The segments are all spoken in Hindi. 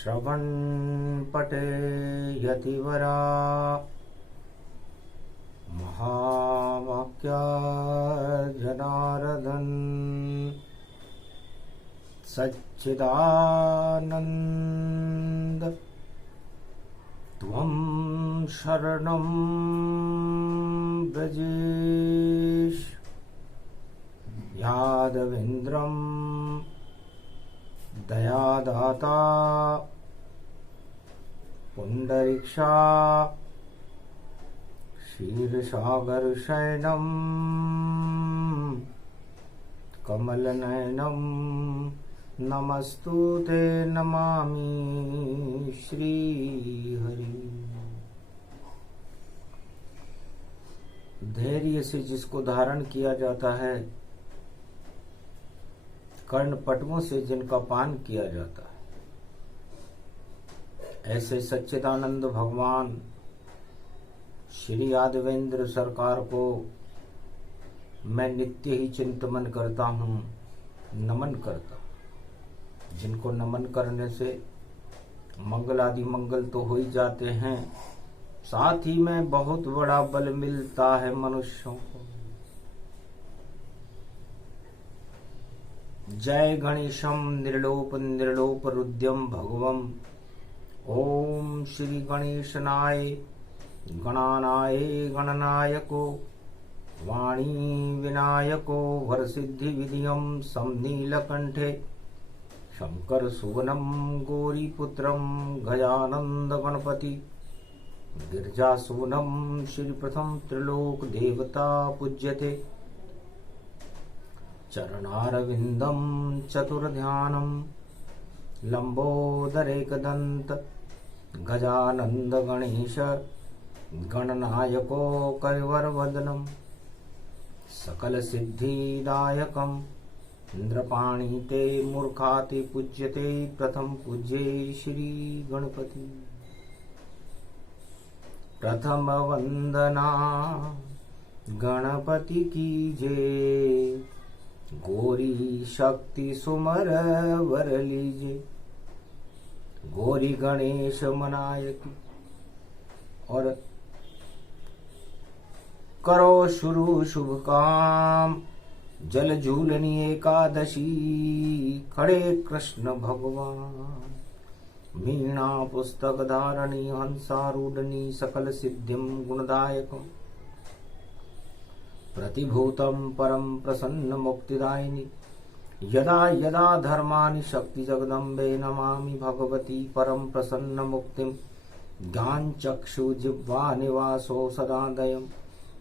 श्रवणपटे यतिवरा महावाक्या जनार्दन सच्चिदानंद त्वं शरणं व्रजेश यादवेन्द्रं दयादाता पुंडरीक्षा क्षीरसागरशयनं कमलनयनं नमस्तुते नमामि श्रीहरि। धैर्य से जिसको धारण किया जाता है, कर्णपटुओं से जिनका पान किया जाता है, ऐसे सच्चिदानंद भगवान श्री यादवेंद्र सरकार को मैं नित्य ही चिंतन करता हूँ, नमन करता हूँ। जिनको नमन करने से मंगल आदि मंगल तो हो ही जाते हैं, साथ ही में बहुत बड़ा बल मिलता है मनुष्यों को। जय गणेशम निर्लोप निर्लोप रुद्यम भगवम। ओम श्री गणेशनाय गणानाय गणनायको वाणी विनायको वरसिद्धि विधियम समनीलकंठे शंकर सुवनम गौरीपुत्रम गजानंद गणपति गिरजा सुवनम श्री प्रथम त्रिलोक देवता पूज्यते चरणारविंदम चतुर्ध्यानम लंबोदरेकदंत गजानंद गणेश गणनायको करिवरवदनम सकल सिद्धिदायकम इंद्रपाणी ते मूर्खाति पूज्यते प्रथम पूज्ये श्री गणपति। प्रथम वंदना गणपति की जय, गौरी शक्ति सुमर वर लीजे, गौरी गणेश मनायकी। और करो शुरू शुभ काम, जल झूलनी एकादशी, खड़े कृष्ण भगवान। मीणा पुस्तक धारणी हंसारूढ़नी सकल सिद्धिम गुणदायकम, प्रतिभूतम परम प्रसन्न मुक्तिदायिनी। यदा यदा धर्मानि शक्ति जगदम्बे नमामि भगवती परम प्रसन्न मुक्तिम। ज्ञान चक्षु जिह्वा निवासो सदादयम्,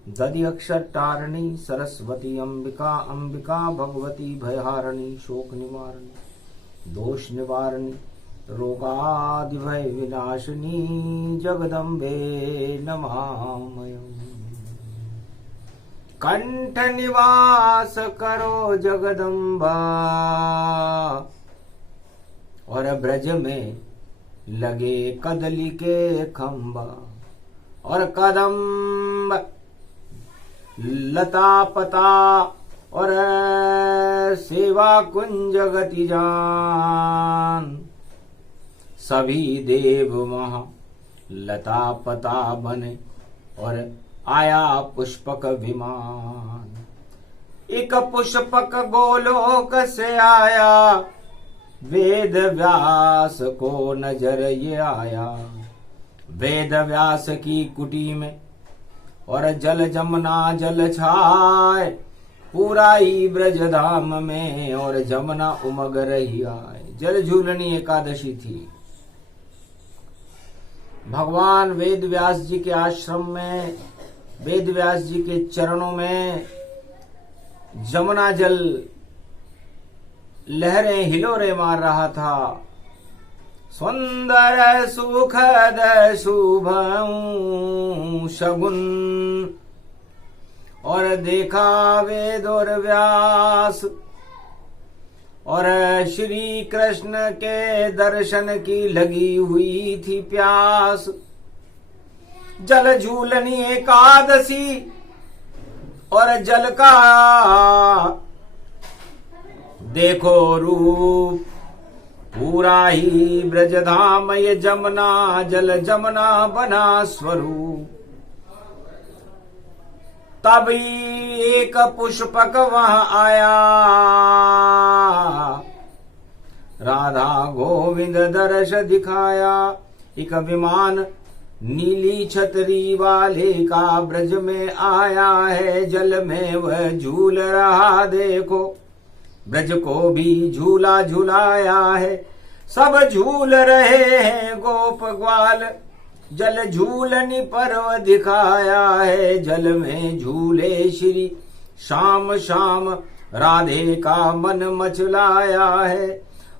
दधि अक्षर तारिणी सरस्वती अंबिका। अंबिका भगवती भयहारिणी शोक निवारणी, दोष निवारणी रोगादि भय विनाशिनी। जगदम्बे नमामयम्। कंठ निवास करो जगदम्बा, और ब्रज में लगे कदली के खंबा। और कदम्ब लता पता और सेवा कुंज गति जान। सभी देव वहाँ लता पता बने और आया पुष्पक विमान। एक पुष्पक गोलोक से आया, वेद व्यास को नजर ये आया। वेद व्यास की कुटी में और जल जमुना जल छाए, पूरा ही ब्रज धाम में और जमुना उमग रही आए। जल झूलनी एकादशी थी। भगवान वेद व्यास जी के आश्रम में, वेद व्यास जी के चरणों में जमुना जल लहरें हिलोरे मार रहा था। सुंदर सुखद शुभ शगुन, और देखा वेद और व्यास, और श्री कृष्ण के दर्शन की लगी हुई थी प्यास। जल झूलनी एकादशी और जल का देखो रूप, पूरा ही ब्रज धाम ये जमुना जल जमुना बना स्वरूप। तभी एक पुष्पक वहां आया, राधा गोविंद दर्श दिखाया। एक विमान नीली छतरी वाले का ब्रज में आया है, जल में वह झूल रहा देखो, ब्रज को भी झूला झुलाया है। सब झूल रहे हैं गोप ग्वाल, जल झूलनी पर्व दिखाया है। जल में झूले श्री श्याम श्याम, राधे का मन मचलाया है।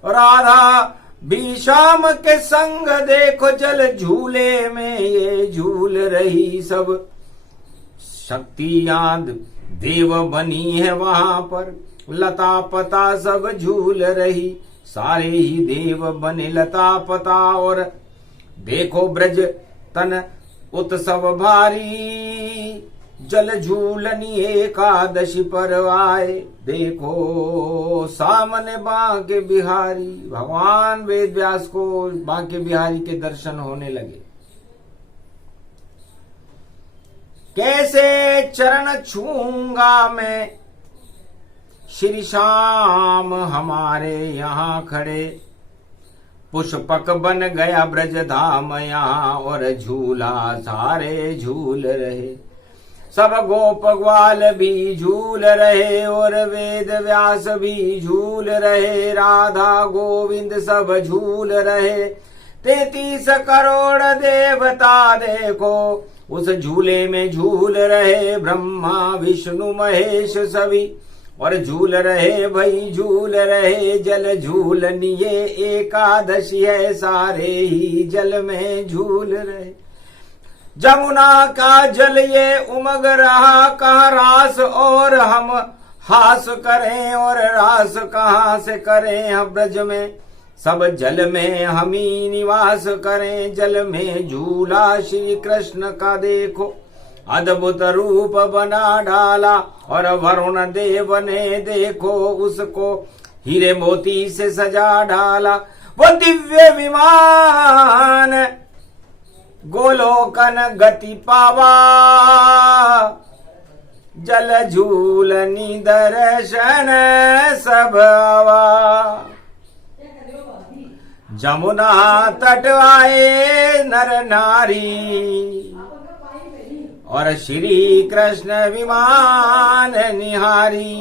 राधा भी श्याम के संग देखो, जल झूले में ये झूल रही। सब शक्तियां देव बनी है वहां पर, लता पता सब झूल रही। सारे ही देव बने लता पता, और देखो ब्रज तन उत्सव भारी। जल झूलनी एकादशी पर आए, देखो सामने बांके बिहारी। भगवान वेद व्यास को बांके बिहारी के दर्शन होने लगे। कैसे चरण छूंगा मैं, श्री श्याम हमारे यहाँ खड़े। पुष्पक बन गया ब्रज धाम यहाँ, और झूला सारे झूल रहे। सब गोप ग्वाल भी झूल रहे, और वेद व्यास भी झूल रहे। राधा गोविंद सब झूल रहे। 33 करोड़ देवता देखो उस झूले में झूल रहे। ब्रह्मा विष्णु महेश सभी और झूल रहे भाई झूल रहे। जल झूलनी ये एकादशी है, सारे ही जल में झूल रहे। जमुना का जल ये उमग रहा, कहाँ रास और हम हास करें, और रास कहाँ से करें हम ब्रज में। सब जल में हम ही निवास करें। जल में झूला श्री कृष्ण का देखो, अद्भुत रूप बना डाला। और वरुण देव ने देखो उसको हीरे मोती से सजा डाला। वो दिव्य विमान गोलोकन गति पावा, जल झूलनी दर्शन सब आवा। जमुना तट आए नर नारी, और श्री कृष्ण विमान निहारी।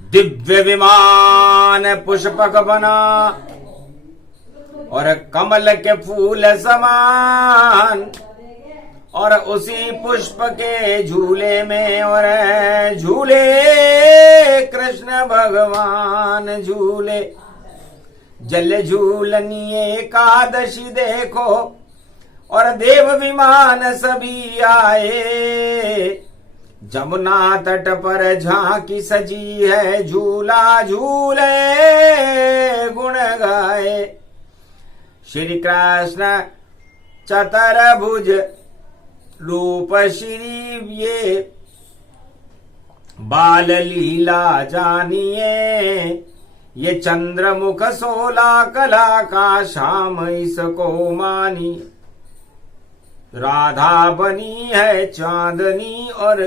दिव्य विमान पुष्पक बना, और कमल के फूल समान। और उसी पुष्प के झूले में और झूले कृष्ण भगवान झूले। जल झूलनी एकादशी देखो, और देव विमान सभी आए। जमुना तट पर झांकी सजी है, झूला झूले गुण गाए। श्री कृष्ण चतुर्भुज रूप श्री ये बाल लीला जानिए। ये चंद्रमुख 16 कला का श्याम इसको मानी। राधा बनी है चांदनी, और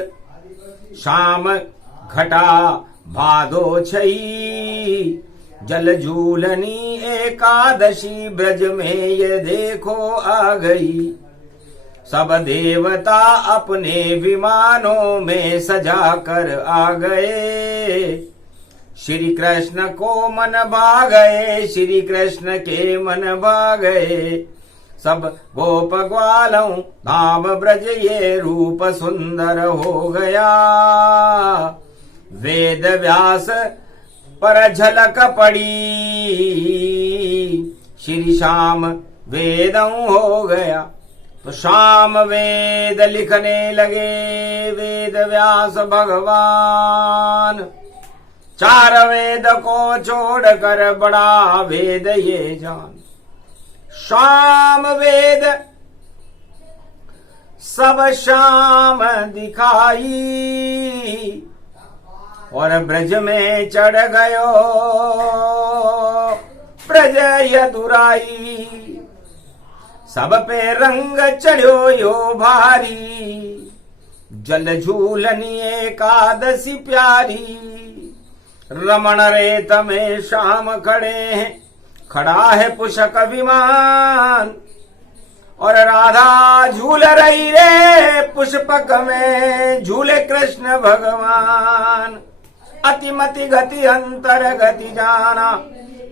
श्याम घटा भादो छई। जल झूलनी एकादशी ब्रज में ये देखो आ गई। सब देवता अपने विमानों में सजा कर आ गए। श्री कृष्ण को मन भा गए, श्री कृष्ण के मन भा गए। सब गोप ग्वालों धाम ब्रज ये रूप सुंदर हो गया। वेद व्यास पर झलक पड़ी, श्री श्याम वेदों हो गया। तो श्याम वेद लिखने लगे, वेद व्यास भगवान। 4 वेद को छोड़कर बड़ा वेद ये जान। श्याम वेद सब श्याम दिखाई, और ब्रज में चढ़ गयो प्रज यदुराई, सब पे रंग चढ़ो यो भारी, जल झूलनी एकादशी प्यारी। रमण रेत में श्याम खड़े हैं, खड़ा है पुष्पक विमान, और राधा झूल रही रे पुष्पक में, झूले कृष्ण भगवान। अतिमति गति अंतर गति जाना,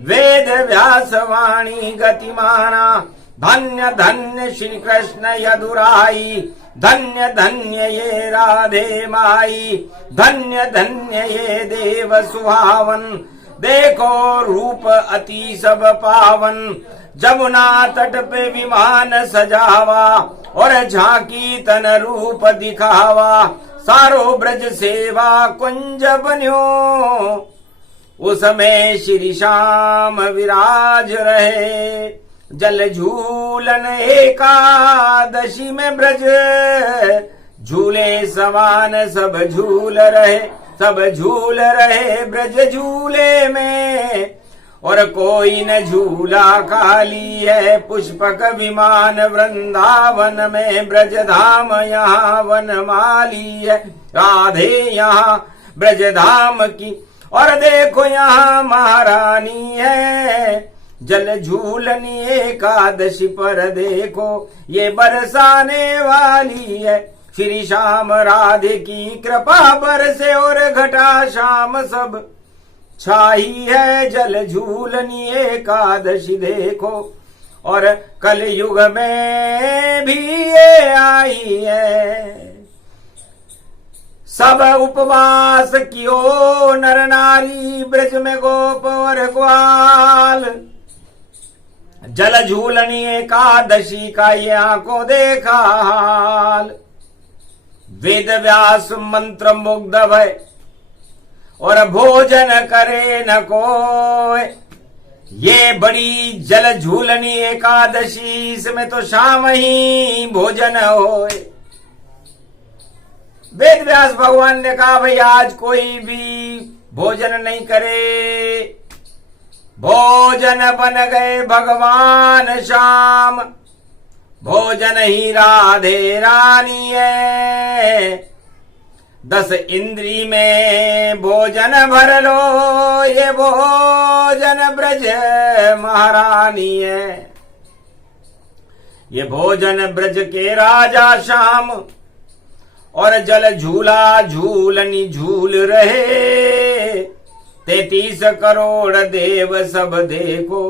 वेद व्यास वाणी गति माना। धन्य धन्य श्री कृष्ण यदुराई, धन्य धन्य ये राधे माई, धन्य धन्य ये देव सुहावन। देखो रूप अति सब पावन, जमुना तट पे विमान सजावा, और झांकी तन रूप दिखावा। सारो ब्रज सेवा कुंज बन्यो, उसमें श्री श्याम विराज रहे। जल झूलन एकादशी में ब्रज, झूले समान सब झूल रहे, सब झूल रहे ब्रज झूले में। और कोई न झूला खाली है, पुष्पक विमान वृंदावन में। ब्रज धाम यहाँ वनमाली है, राधे यहाँ ब्रज धाम की, और देखो यहाँ महारानी है। जल झूलनी एकादशी पर देखो, ये बरसाने वाली है। श्री श्याम राधे की कृपा बरसे, और घटा श्याम सब छाई है। जल झूलनी एकादशी देखो, और कल युग में भी ये आई है। सब उपवास कियो नर नारी, ब्रज में गोप और ग्वाल। जल झूलनी एकादशी का ये आंखों देखा हाल। वेद व्यास मंत्र मुग्ध भय, और भोजन करे न कोय। ये बड़ी जल झूलनी एकादशी, इसमें तो शाम ही भोजन होए। वेद व्यास भगवान ने कहा भाई आज कोई भी भोजन नहीं करे। भोजन बन गए भगवान श्याम, भोजन ही राधे रानी है। 10 इंद्री में भोजन भर लो, ये भोजन ब्रज महारानी है। ये भोजन ब्रज के राजा श्याम, और जल झूला झूलनी झूल रहे। 33 करोड़ देव सब देखो,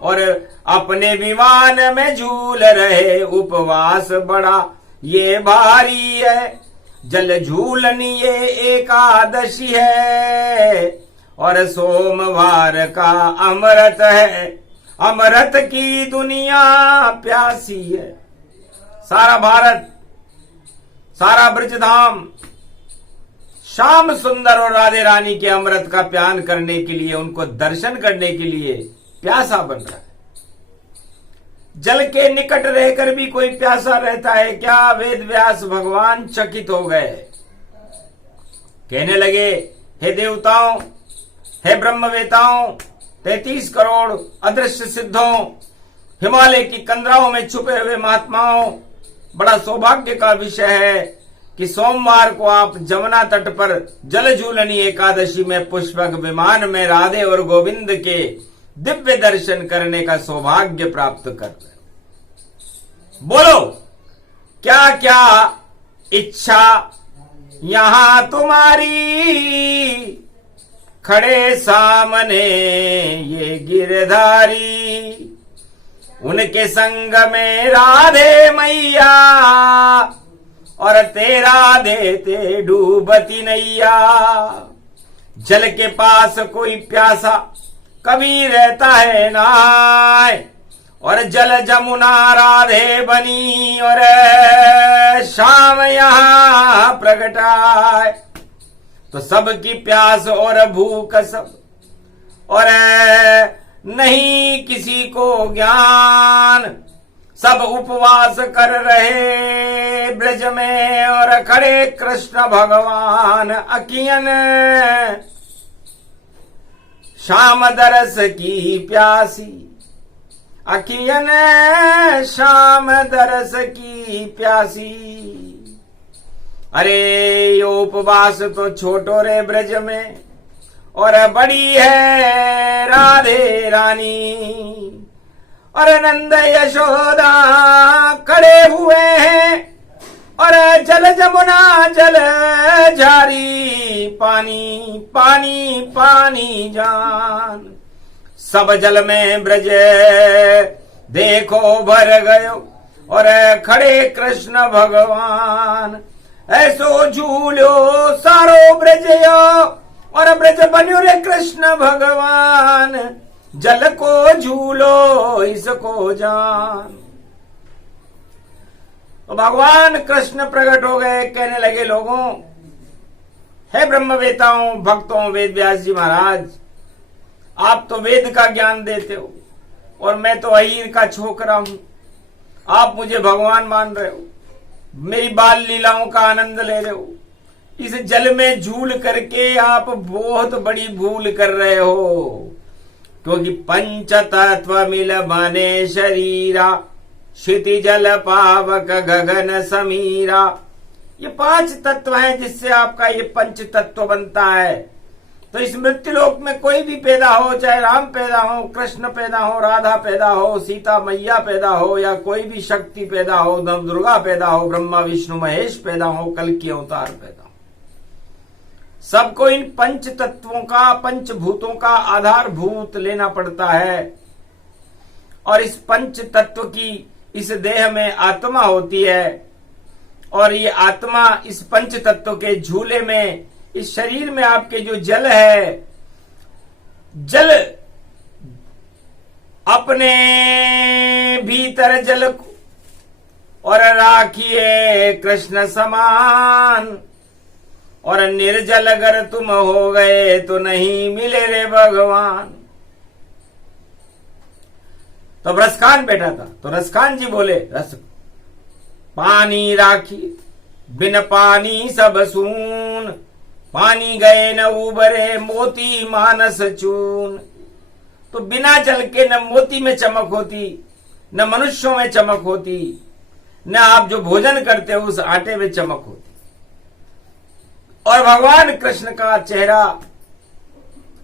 और अपने विमान में झूल रहे। उपवास बड़ा ये भारी है, जल झूलनी ये एकादशी है। और सोमवार का अमृत है, अमृत की दुनिया प्यासी है। सारा भारत, सारा ब्रजधाम श्याम सुंदर और राधे रानी के अमृत का पान करने के लिए, उनको दर्शन करने के लिए प्यासा बन रहा है। जल के निकट रहकर भी कोई प्यासा रहता है क्या? वेद व्यास भगवान चकित हो गए, कहने लगे हे देवताओं, हे ब्रह्मवेताओं, 33 करोड़ अदृश्य सिद्धों, हिमालय की कंदराओं में छुपे हुए महात्माओं, बड़ा सौभाग्य का विषय है कि सोमवार को आप जमुना तट पर जल झूलनी एकादशी में पुष्पक विमान में राधे और गोविंद के दिव्य दर्शन करने का सौभाग्य प्राप्त कर रहे। बोलो क्या क्या इच्छा यहां तुम्हारी, खड़े सामने ये गिरधारी, उनके संग में राधे मैया, और तेरा देते डूबती नैया। जल के पास कोई प्यासा कभी रहता है नाय, और जल जमुना राधे बनी, और शाम यहां प्रगटाए। तो सबकी प्यास और भूख सब, और नहीं किसी को ज्ञान, सब उपवास कर रहे ब्रज में, और खड़े कृष्ण भगवान अकियन। श्याम दरस की प्यासी, अखियन श्याम दरस की प्यासी। अरे यो उपवास तो छोटो रे ब्रज में, और बड़ी है राधे रानी। और नंद यशोदा खड़े हुए हैं, और जल जमुना जल जारी, पानी पानी पानी जान। सब जल में ब्रज देखो भर गयो, और खड़े कृष्ण भगवान। ऐसो झूलो सारो ब्रजयो, और ब्रज बन्यो रे कृष्ण भगवान। जल को झूलो इसको जान। तो भगवान कृष्ण प्रकट हो गए, कहने लगे लोगों, हे ब्रह्मवेताओं, भक्तों, वेद व्यास जी महाराज, आप तो वेद का ज्ञान देते हो, और मैं तो अहीर का छोकरा हूं। आप मुझे भगवान मान रहे हो, मेरी बाल लीलाओं का आनंद ले रहे हो। इस जल में झूल करके आप बहुत बड़ी भूल कर रहे हो, क्योंकि पंच तत्व मिल बने शरीरा, क्षिति जल पावक गगन समीरा। ये 5 तत्व हैं जिससे आपका ये पंच तत्व बनता है। तो इस मृत्युलोक में कोई भी पैदा हो, चाहे राम पैदा हो, कृष्ण पैदा हो, राधा पैदा हो, सीता मैया पैदा हो, या कोई भी शक्ति पैदा हो, दुर्गा पैदा हो, ब्रह्मा विष्णु महेश पैदा हो, कल की अवतार पैदा हो, सबको इन पंच तत्वों का, पंचभूतों का आधारभूत लेना पड़ता है। और इस पंच तत्व की इस देह में आत्मा होती है, और ये आत्मा इस पंच तत्व के झूले में, इस शरीर में आपके जो जल है, जल अपने भीतर जल को और राखिए कृष्ण समान। और निर्जल अगर तुम हो गए तो नहीं मिले रे भगवान। तो रसखान बैठा था, तो रसखान जी बोले, रस पानी राखी बिन पानी सब सून, पानी गए न उबरे मोती मानस चून। तो बिना जल के न मोती में चमक होती, न मनुष्यों में चमक होती, न आप जो भोजन करते हो उस आटे में चमक होती। और भगवान कृष्ण का चेहरा,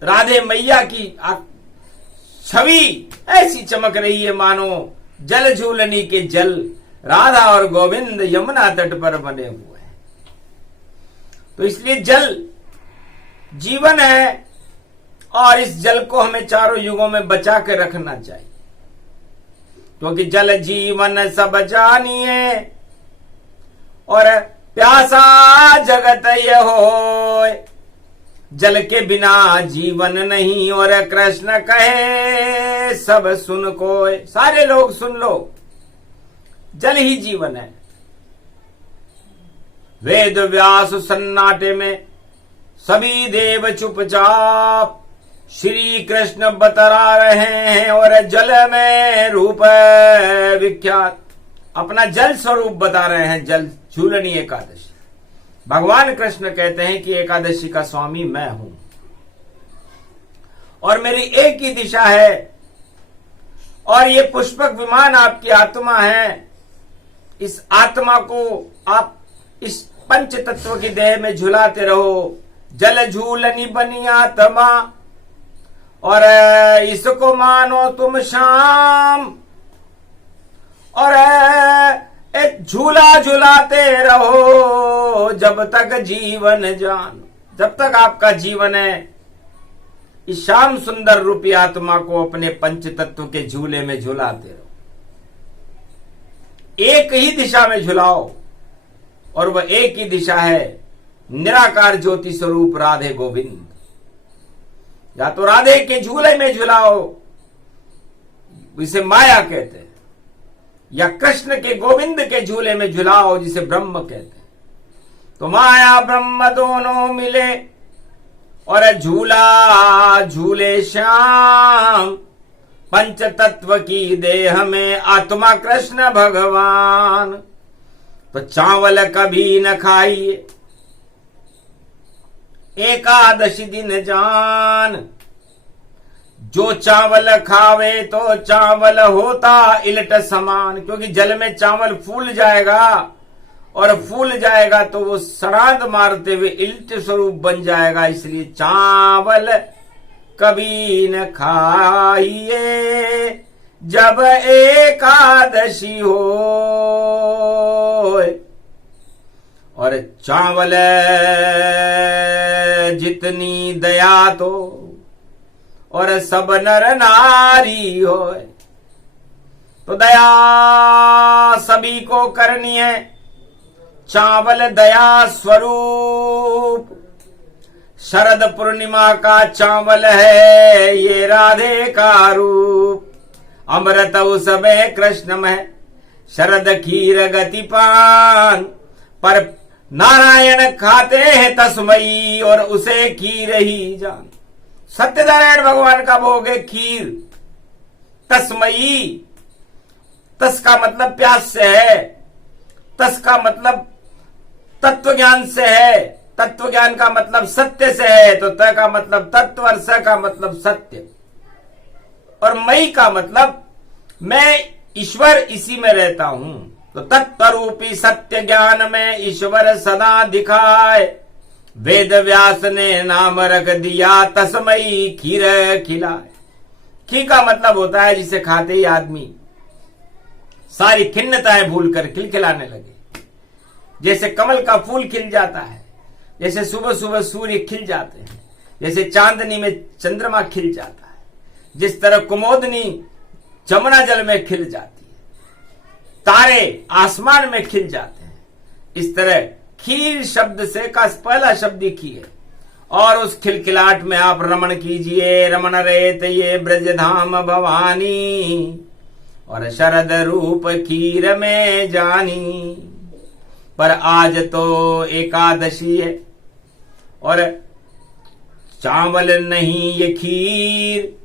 राधे मैया की छवि ऐसी चमक रही है मानो जल झूलनी के जल राधा और गोविंद यमुना तट पर बने हुए हैं। तो इसलिए जल जीवन है, और इस जल को हमें चारों युगों में बचा के रखना चाहिए, क्योंकि जल जीवन सब जानिए, और प्यासा जगत ये होय, जल के बिना जीवन नहीं। और कृष्ण कहे सब सुन कोय, सारे लोग सुन लो, जल ही जीवन है। वेद व्यास सन्नाटे में सभी देव चुपचाप, श्री कृष्ण बतरा रहे हैं, और जल में रूप विख्यात, अपना जल स्वरूप बता रहे हैं। जल झूलनी एकादशी, भगवान कृष्ण कहते हैं कि एकादशी का स्वामी मैं हूं, और मेरी एक ही दिशा है, और ये पुष्पक विमान आपकी आत्मा है। इस आत्मा को आप इस पंच तत्व की देह में झुलाते रहो। जल झूलनी बनी आत्मा, और इसको मानो तुम शाम, और झूला झुलाते रहो जब तक जीवन जान। जब तक आपका जीवन है, इस श्याम सुंदर रूपी आत्मा को अपने पंच तत्व के झूले में झुलाते रहो। एक ही दिशा में झुलाओ, और वह एक ही दिशा है निराकार ज्योति स्वरूप राधे गोविंद। या तो राधे के झूले में झुलाओ, इसे माया कहते हैं, या कृष्ण के गोविंद के झूले में झुलाओ, जिसे ब्रह्म कहते हैं। तो माया ब्रह्म दोनों मिले, और झूला झूले श्याम। पंच तत्व की देह में आत्मा कृष्ण भगवान। तो चावल कभी न खाइए, एकादशी दिन जान। जो चावल खावे तो चावल होता इलट समान, क्योंकि जल में चावल फूल जाएगा और फूल जाएगा तो वो सड़ांध मारते हुए इल्ट स्वरूप बन जाएगा। इसलिए चावल कभी न खाइए जब एकादशी हो, और चावल जितनी दया तो और सब नर नारी हो। तो दया सभी को करनी है, चावल दया स्वरूप। शरद पूर्णिमा का चावल है ये राधे का रूप, अमृत उसमें कृष्ण में शरद खीर गति पान, पर नारायण खाते हैं तस्मई और उसे खीर ही जान। सत्यनारायण भगवान का भोग है खीर। तस्मई, तस का मतलब प्यास से है, तस का मतलब तत्व ज्ञान से है, तत्व ज्ञान का मतलब सत्य से है, तो त का मतलब तत्व और स का मतलब सत्य, और मई का मतलब मैं ईश्वर इसी में रहता हूं। तो तत्व रूपी सत्य ज्ञान में ईश्वर सदा दिखाए, वेद व्यास ने नाम रख दिया तस्मई खीर खिलाए। खी का मतलब होता है जिसे खाते ही आदमी सारी खिन्नताएं भूलकर खिलखिलाने लगे। जैसे कमल का फूल खिल जाता है, जैसे सुबह सुबह सूर्य खिल जाते हैं, जैसे चांदनी में चंद्रमा खिल जाता है, जिस तरह कुमोदनी जमुना जल में खिल जाती है, तारे आसमान में खिल जाते हैं, इस तरह खीर शब्द से का पहला शब्द खी है। और उस खिलखिलाट में आप रमण कीजिए, रमण रेत ये ब्रजधाम भवानी, और शरद रूप खीर में जानी। पर आज तो एकादशी है और चावल नहीं ये खीर,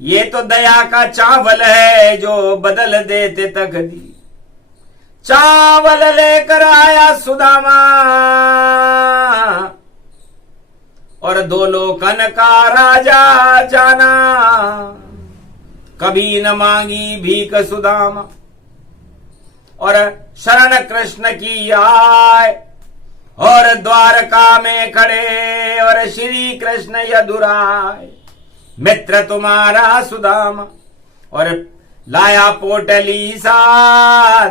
ये तो दया का चावल है जो बदल देते तकदीर। चावल लेकर आया सुदामा और दो लोकन का राजा जाना, कभी न मांगी भीख सुदामा और शरण कृष्ण की आए, और द्वारका में खड़े और श्री कृष्ण यदुराय। मित्र तुम्हारा सुदामा और लाया पोटली साथ,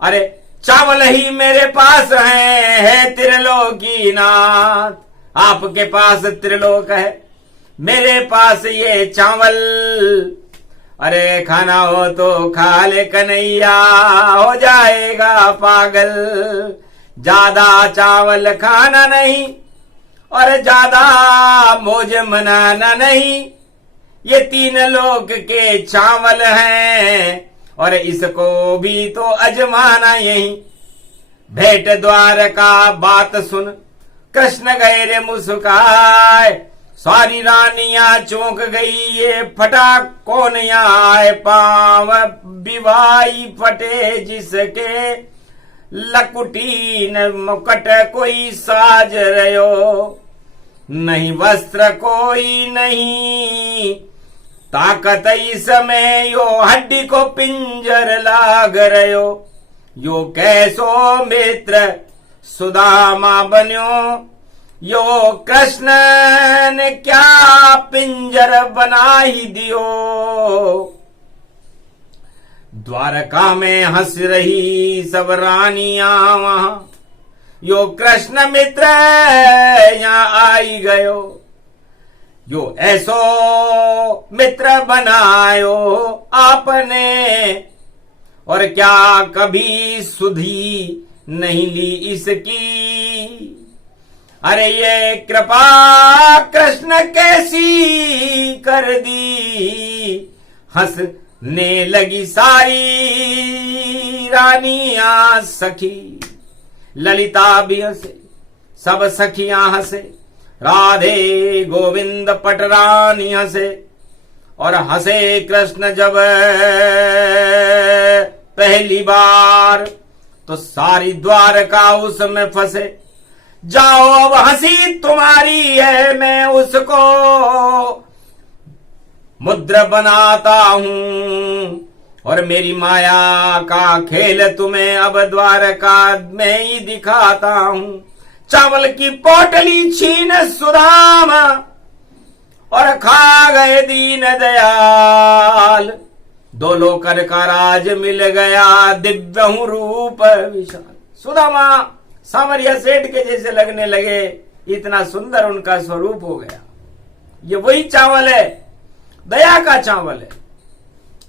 अरे चावल ही मेरे पास है त्रिलोकी नाथ। आपके पास त्रिलोक है, मेरे पास ये चावल, अरे खाना हो तो खा ले कन्हैया, हो जाएगा पागल। ज्यादा चावल खाना नहीं और ज्यादा मौज मनाना नहीं, ये तीन लोक के चावल हैं और इसको भी तो अजमाना यही। भेंट द्वार का बात सुन कृष्ण गए रे मुस्काए, सारी रानियां चौंक गई ये फटा कौन आए। पांव बिवाई फटे जिसके, लकुटी न मुकट कोई साज रयो, नहीं वस्त्र कोई नहीं ताकत इसमें, यो हड्डी को पिंजर लाग रयो। यो कैसो मित्र सुदामा बन्यो, यो कृष्ण ने क्या पिंजर बना ही दियो। द्वारका में हंस रही सब रानियां वहां, यो कृष्ण मित्र यहाँ आई गयो। यो ऐसो मित्र बनायो आपने, और क्या कभी सुधी नहीं ली इसकी। अरे ये कृपा कृष्ण कैसी कर दी, हंसने लगी सारी रानियां सखी। ललिता भी हंसे, सब सखियां हंसे, राधे गोविंद पटरानी हंसे, और हंसे कृष्ण जब पहली बार तो सारी द्वारका उसमें फंसे। जाओ अब हंसी तुम्हारी है, मैं उसको मुद्रा बनाता हूं और मेरी माया का खेल तुम्हें अब द्वारका में ही दिखाता हूं। चावल की पोटली छीन सुदामा और खा गए दीन दयाल। दो लोकर का राज मिल गया दिव्य रूप विशाल। सुदामा सामरिया सेठ के जैसे लगने लगे, इतना सुंदर उनका स्वरूप हो गया। ये वही चावल है, दया का चावल है।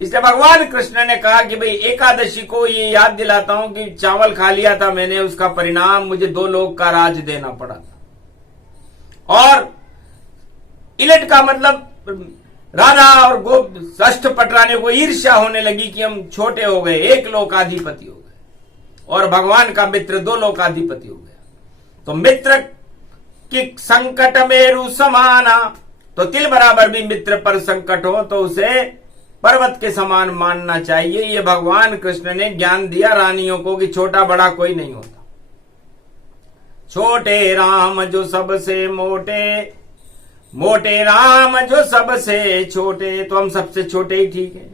इसलिए भगवान कृष्ण ने कहा कि भाई एकादशी को ये याद दिलाता हूं कि चावल खा लिया था मैंने, उसका परिणाम मुझे 2 लोक का राज देना पड़ा था। और इलट का मतलब राधा और अष्टपटरानी को ईर्ष्या होने लगी कि हम छोटे हो गए, 1 लोकाधिपति हो गए, और भगवान का मित्र 2 लोकाधिपति हो गया। तो मित्र की संकट मेरु समाना, तो तिल बराबर भी मित्र पर संकट हो तो उसे पर्वत के समान मानना चाहिए। ये भगवान कृष्ण ने ज्ञान दिया रानियों को कि छोटा बड़ा कोई नहीं होता। छोटे राम जो सबसे मोटे, मोटे राम जो सबसे छोटे। तो हम सबसे छोटे ही ठीक है,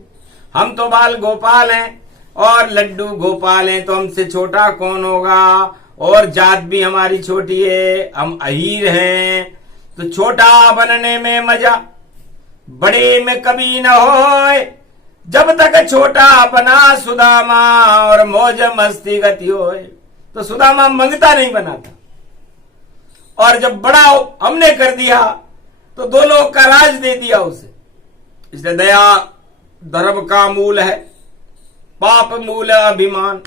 हम तो बाल गोपाल हैं और लड्डू गोपाल हैं, तो हमसे छोटा कौन होगा। और जात भी हमारी छोटी है, हम अहीर हैं, तो छोटा बनने में मजा बड़े में कभी न होए। जब तक छोटा बना सुदामा और मौज मस्ती गति होए। तो सुदामा मंगता नहीं बना था, और जब बड़ा हमने कर दिया तो 2 लोक का राज दे दिया उसे। इसलिए दया धर्म का मूल है, पाप मूल अभिमान।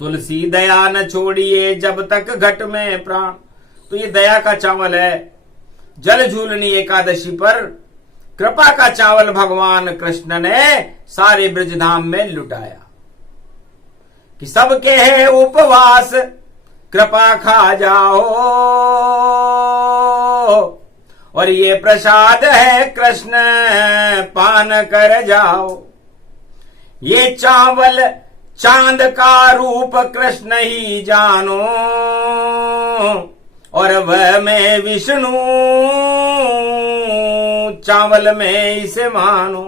तुलसी दया न छोड़िए जब तक घट में प्राण। तो ये दया का चावल है। जल झूलनी एकादशी पर कृपा का चावल भगवान कृष्ण ने सारे ब्रजधाम में लुटाया कि सबके है उपवास कृपा खा जाओ, और ये प्रसाद है कृष्ण पान कर जाओ। ये चावल चांद का रूप कृष्ण ही जानो, और वह मैं विष्णु चावल में इसे मानो।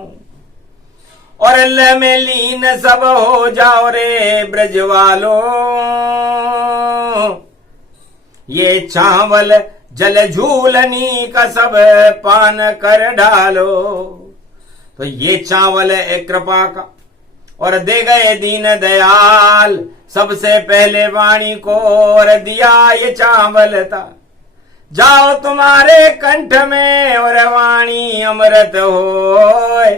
और ल में लीन सब हो जाओ रे ब्रज वालों, ये चावल जल झूलनी का सब पान कर डालो। तो ये चावल है कृपा का, और दे गए दीन दयाल सबसे पहले वाणी को, और दिया ये चावल था। जाओ तुम्हारे कंठ में और वाणी अमृत होए।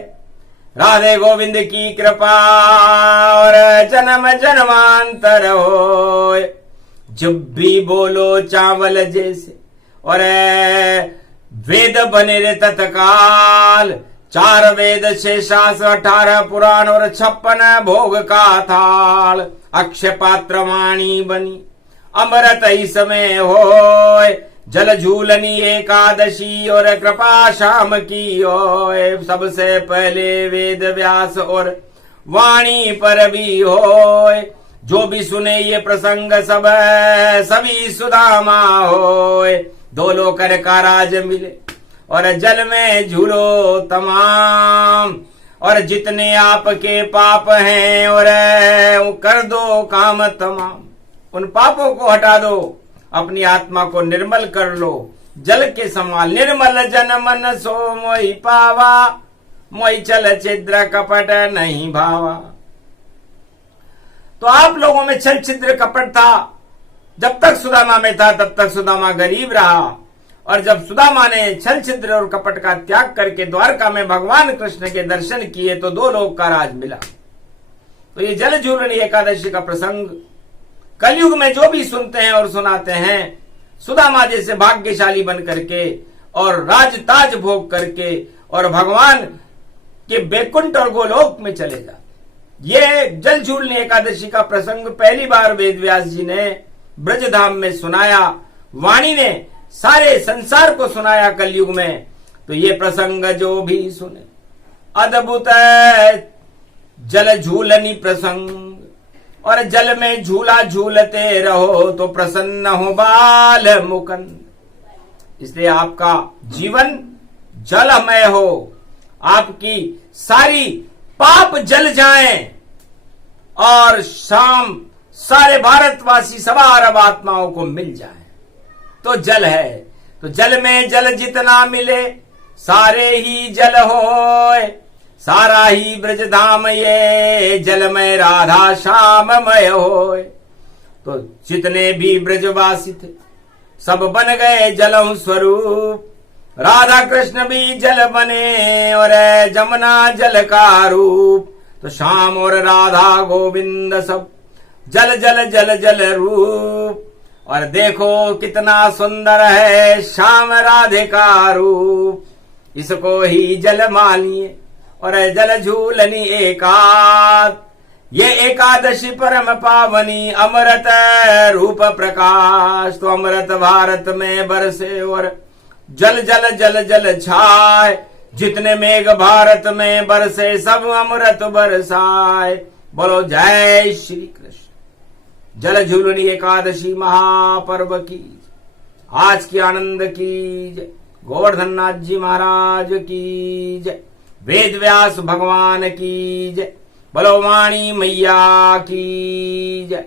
राधे गोविंद की कृपा और जन्म जन्मांतर होए। जब भी बोलो चावल जैसे, और वेद बने रे तत्काल। 4 वेद 6 शास्त्र 18 पुराण और 56 भोग का थाल। अक्षय पात्र वाणी बनी अमृत ही समय होए। जल झूलनी एकादशी और कृपा शाम की होए। सबसे पहले वेद व्यास और वाणी पर भी होए। जो भी सुने ये प्रसंग सब सभी सुदामा होए। 2 लोकर का राज मिले और जल में झूलो तमाम। और जितने आपके पाप हैं और कर दो काम तमाम। उन पापों को हटा दो, अपनी आत्मा को निर्मल कर लो। जल के समान निर्मल जन मन सो मोहि पावा। मोहि चल छिद्र कपट नहीं भावा। तो आप लोगों में छल छिद्र कपट था। जब तक सुदामा में था तब तक सुदामा गरीब रहा, और जब सुदामा ने छल छिद्र और कपट का त्याग करके द्वारका में भगवान कृष्ण के दर्शन किए तो 2 लोक का राज मिला। तो ये जल झूलनी एकादशी का प्रसंग कलयुग में जो भी सुनते हैं और सुनाते हैं, सुदामा जैसे भाग्यशाली बन करके और राज ताज भोग करके और भगवान के बैकुंठ और गोलोक में चले जाते। ये जल झूलनी एकादशी का प्रसंग पहली बार वेद व्यास जी ने ब्रजधाम में सुनाया। वाणी ने सारे संसार को सुनाया कलयुग में। तो ये प्रसंग जो भी सुने अद्भुत जल झूलनी प्रसंग। और जल में झूला झूलते रहो तो प्रसन्न हो बाल मुकुंद। इसलिए आपका जीवन जलमय हो, आपकी सारी पाप जल जाएं और शाम सारे भारतवासी सवार आत्माओं को मिल जाए। तो जल है, तो जल में जल जितना मिले सारे ही जल होए, सारा ही ब्रज धाम ये जलमय राधा श्याममय होए। तो जितने भी ब्रजवासी थे सब बन गए जलम स्वरूप, राधा कृष्ण भी जल बने और जमुना जल का रूप। तो श्याम और राधा गोविंद सब जल जल जल जल रूप, और देखो कितना सुंदर है श्याम राधे का रूप। इसको ही जल मानिए और जल झूलनी एकाद, ये एकादशी परम पावनी अमृत रूप प्रकाश। तो अमृत भारत में बरसे और जल जल जल जल छाए, जितने मेघ भारत में बरसे सब अमृत बरसाए। बोलो जय श्री कृष्ण। जल झूलनी एकादशी महापर्व की आज की आनंद की जय, गोवर्धन नाथ जी महाराज की जय, वेद व्यास भगवान की जय, बोलो वाणी मैया की जय।